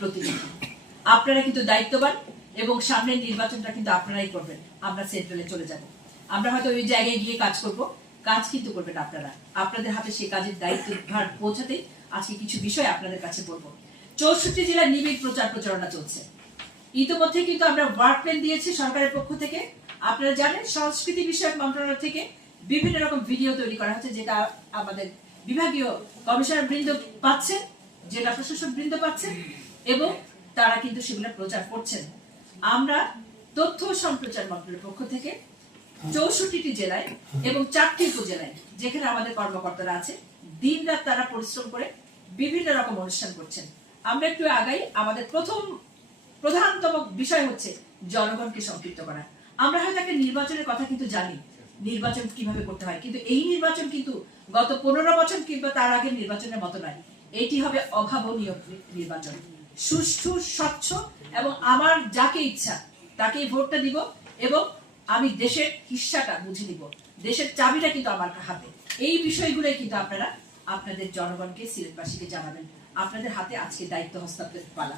প্রতিনিধি। আপনারা কিন্তু দায়িত্ববান এবং সামনের নির্বাচনটা কিন্তু আপনারাই করবেন। আমরা সেন্ট্রালে চলে যাব, আমরা হয়তো ওই জায়গায় গিয়ে কাজ করব, কাজ কিন্তু করবেন আপনারা। আপনাদের হাতে সেই কাজের দায়িত্বভার পৌঁছাতে আজকে কিছু বিষয় আপনাদের কাছে বলবো। 64 জেলার নিবিড় প্রচারণা চলছে। ইতিমধ্যে কিন্তু আমরা ওয়ার্ক প্ল্যান দিয়েছি সরকারের পক্ষ থেকে। আপনারা জানেন সংস্কৃতি বিষয়ক মন্ত্রণালয় থেকে বিভিন্ন রকম ভিডিও তৈরি করা হচ্ছে, যেটা আমাদের বিভাগীয় কমিশনার বৃন্দ পাচ্ছেন, জেলা প্রশাসক বৃন্দ পাচ্ছেন এবং তারা কিন্তু সেগুলো প্রচার করছেন। আমরা তথ্য সম্প্রচার মন্ত্রণালয়ের পক্ষ থেকে 64টি জেলায় এবং 4টি উপজেলায় যেখানে আমাদের কর্মকর্তারা আছে, দিন রাত তারা পরিশ্রম করে বিভিন্ন রকম অনুষ্ঠান করছেন। আমরা একটু আগাই। আমাদের প্রধানতম বিষয় হচ্ছে জনগণকে সম্পৃক্ত করা। আমরা হয়তো একটা নির্বাচনের কথা কিন্তু জানি, নির্বাচন কিভাবে করতে হয়, কিন্তু এই নির্বাচন কিন্তু গত 15 বছর কিংবা তার আগের নির্বাচনের মতো নয়। এটি হবে অভাবনীয় নির্বাচন, সুষ্ঠু, স্বচ্ছ এবং আমার যাকে ইচ্ছা তাকেই ভোটটা দিব এবং আমি দেশের হিস্সাটা বুঝে দিব, দেশের চাবিটা কিন্তু আমার হাতে। এই বিষয়গুলোই কিন্তু আপনারা আপনাদের জনগণকে, সিলেটবাসীকে জানাবেন। আপনাদের হাতে আজকে দায়িত্ব হস্তান্তরের পালা।